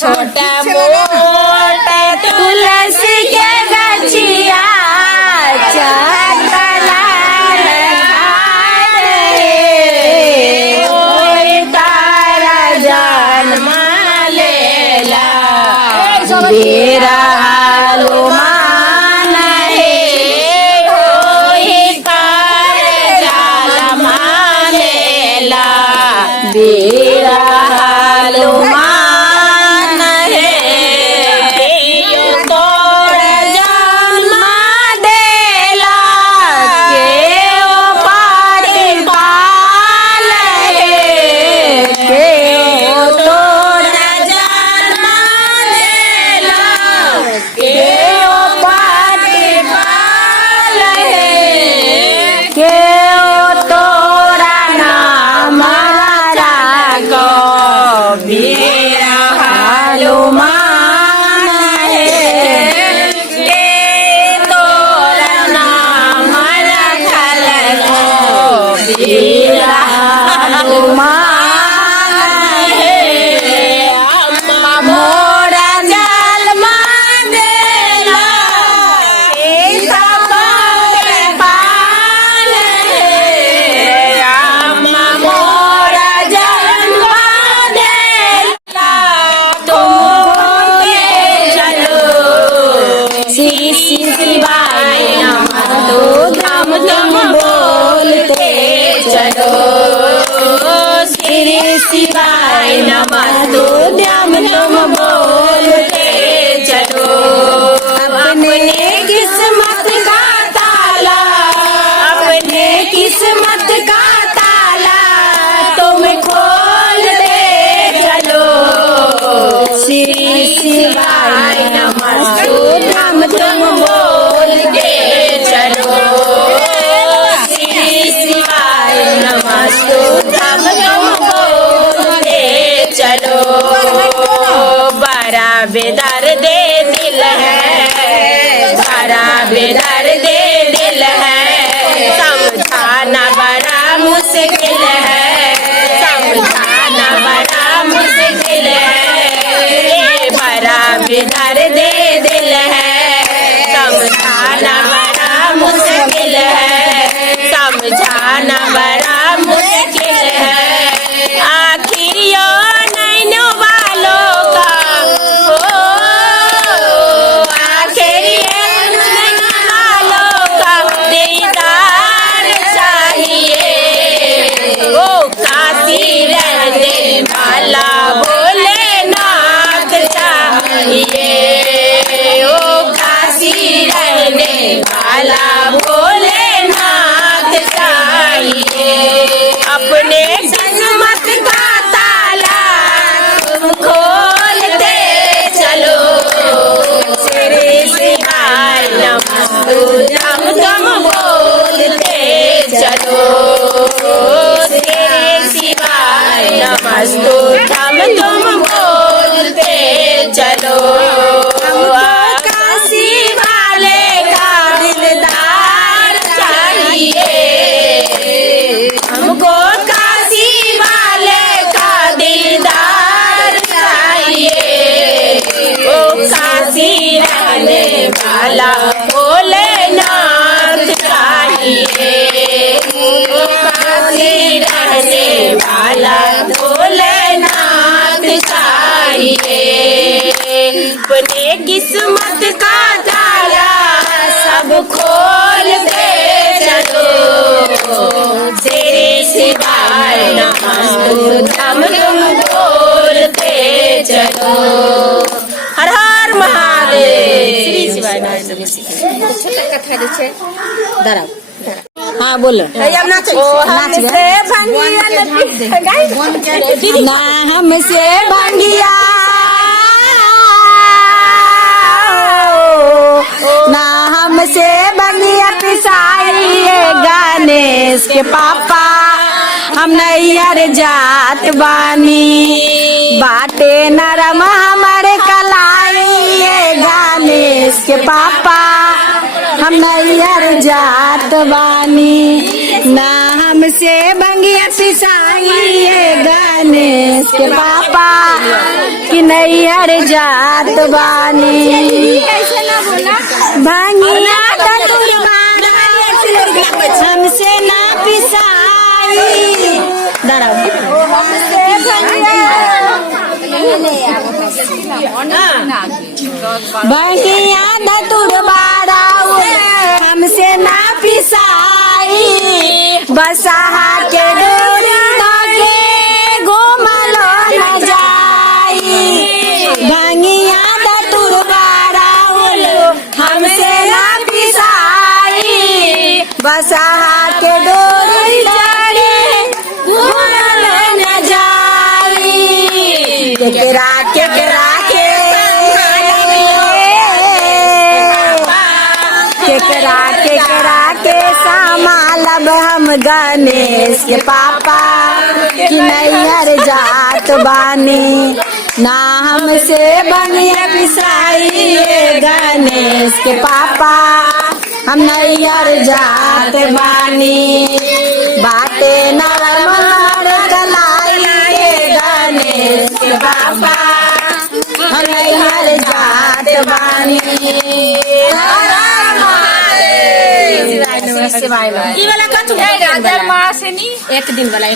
छोटा मोटा तुलसी के गछिया चकला तारा जन्म लेला बेरा हनुमान हे होई तार जन्म लेला बेरा हनुमान हे तोड़ जन्म देला के ओ पारी पाल हे के ओ तोड़ जन्म देला के ओ पारी पाल हे के ओ तोरा नाम राखो बीरा हनुमान हे के तोरा नाम रखल हो बीरा हनुमान हे अम्मा मोरा जन्म देला सीता मोरे पाल हे अम्मा मोरा जन्म देला तुमके चलो श्री शिवाय नमः तो धाम तुम बोलते चलो श्री शिवाय नमः तो धाम तुम बोलते चलो अपने किस्मत का ताला अपने किस्मत का ताला तुम खोल दे चलो श्री शिवाय नमः तो धाम तुम बोलते चलो श्री शिवाय नमः तो धाम तुम बोलते चलो बड़ा बेदर दे दिल है बड़ा बेदर दे दिल है समझाना बड़ा मुश्किल है समझाना बड़ा मुश्किल है ये बड़ा बेदर दे दिल है समझाना बड़ा मुश्किल है समझाना बड़ा मुश्किल है आखिर यो नैनो वालों का हो आखिर ये नैनो वालों का दीदार चाहिए ओ काशी रहने वाला भोलेनाथ चाहिए ओ काशी रहने वाला भोलेनाथ चाहिए अपने किस्मत का ताला तुम खोलते चलो श्री शिवाय नमः तो धाम तुम बोलते चलो श्री शिवाय नमः तो धाम तुम बोलते चलो काशी वाले का दिलदार चाहिए हमको काशी वाले का दीदार चाहिए ओ काशी रहने वाला भोलेनाथ चाहिए ओ काशी रहने वाला भोलेनाथ चाहिए अपने किस्मत का ताला सब खोल दे चलो श्री शिवाय नमः तो धाम तुम बोलते चलो हर हर महादेव श्री शिवाय नमः हाँ बोलो हमसे भंगिया ना हमसे भंगिया पिसाइए गणेश के पापा हम नैयर जात बानी बाटे नरम हमारे कलाई गणेश के पापा हम नैयर जात बानी ना हमसे भंगिया पिसाइए गणेश गणेश के पापा कि नैहर जात बानी भांगिया धतूर बाड़ा हमसे ना पिसाई हमसे भांगिया धतूर बाड़ा हमसे ना पिसाई बसहा के डोरी के घूमलो न जाई भांगिया धतूर बाड़ा हमसे ना पिसाई बसहा के डोरी चढ़े घूमलो न जाई केकरा केकरा केकरा केकरा के समालब हम गणेश के पापा कि नैहर जात बानी ना हमसे बनिया पिसाई गणेश के पापा हम नैहर जात बानी बाटे नर गलाई गणेश के पापा हम नैहर जात बानी ई वाला कथु राजर मां से नी एक दिन वाला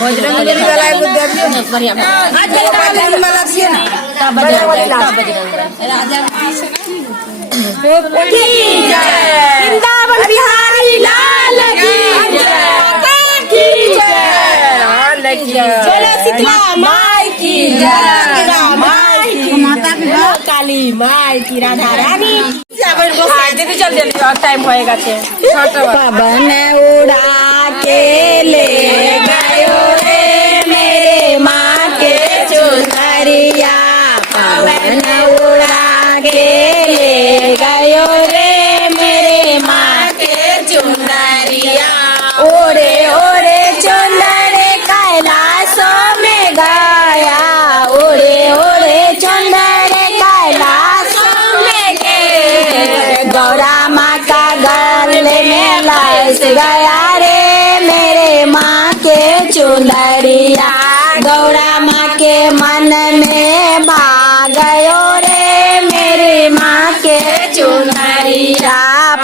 बढ़िया आज वाला छिए ना तब राजर मां से वृंदावन बिहारी लाल की जय बोले शीतला माई की जय माई की माता की काली माई की राधा रानी दीदी चल जल्दी और टाइम होएगा पवन उड़ा के ले गयो रे मेरे माँ के चुनरिया पवन उड़ा के ले गयो रे मेरे माँ के चुनरिया ओरे ओरे चुनरे कैलाशों में गया ओरे ओरे चुनरे कैलाशों में गए गौरा माँ का गले में लस गया रे मेरे माँ के चुनरिया गौरा माँ के मन में भाग गयो रे मेरे माँ के चुनरिया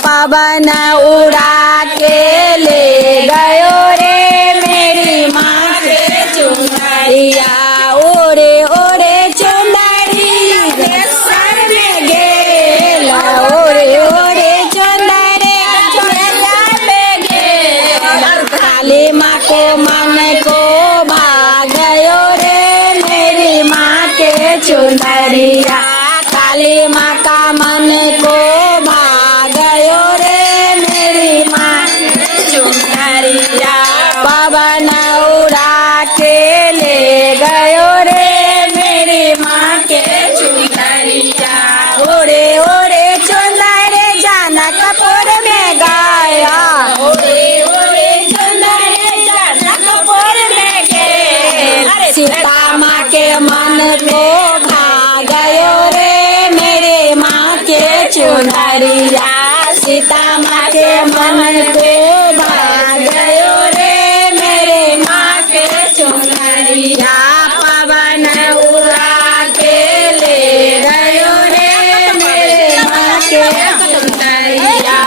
पवन उड़ा के ले गयो रे मेरी माँ के चुनरिया ओरे ओरे चुनरी सर में गेल ओरे ओरे चुनरे में गेल काली माँ को मन को भाग गयो रे मेरी माँ के चुनरिया काली माँ का मन को भाग गयो रे मेरी माँ चुनरिया पवन उड़ा के ले गयो रे मेरी माँ के चुनरिया ओरे ओरे चुनरे जनकपुर में गया ओरे ओरे चुनरे जनकपुर में गए सीता माँ के मन को भाग गयो रे मेरे माँ के चुनरिया सीता माँ के मन को भाग गयो रे मेरे माँ के चुनरिया पवन उड़ा के ले गयो रे मेरे माँ के चुनरिया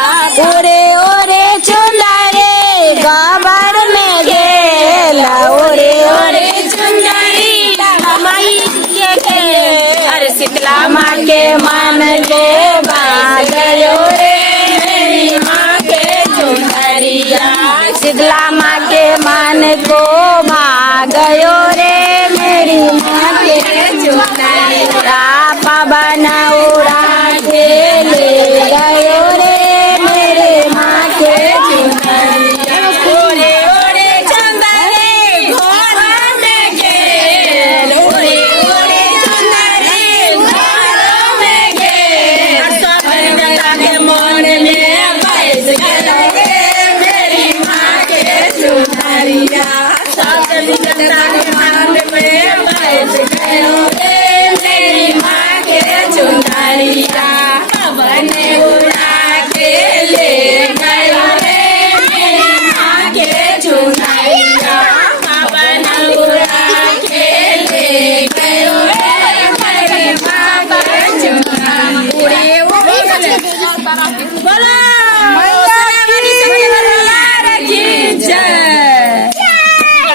ओरे ओरे चुनरे गाबर में गेल ओरे ओरे चुनरी माई के अरे शीतला माँ के मन को भाग गयो रे मेरी माँ के चुनरिया शीतला माँ के मन को भाग गयो रे मेरी माँ के चुनरिया पवन उड़ा के ले गयो रे मेरे माँ के चुनरिया ओरे ओरे चंदरे घर में गेल ओरे ओरे चंदरे घर में गेल सब जनता के मन में बैठ गया रे मेरी माँ के चुनरिया सब जनता के मन में बैठ गया रे मेरी माँ के चुनरिया बोलो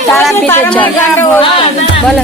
तारा पीठे बोलो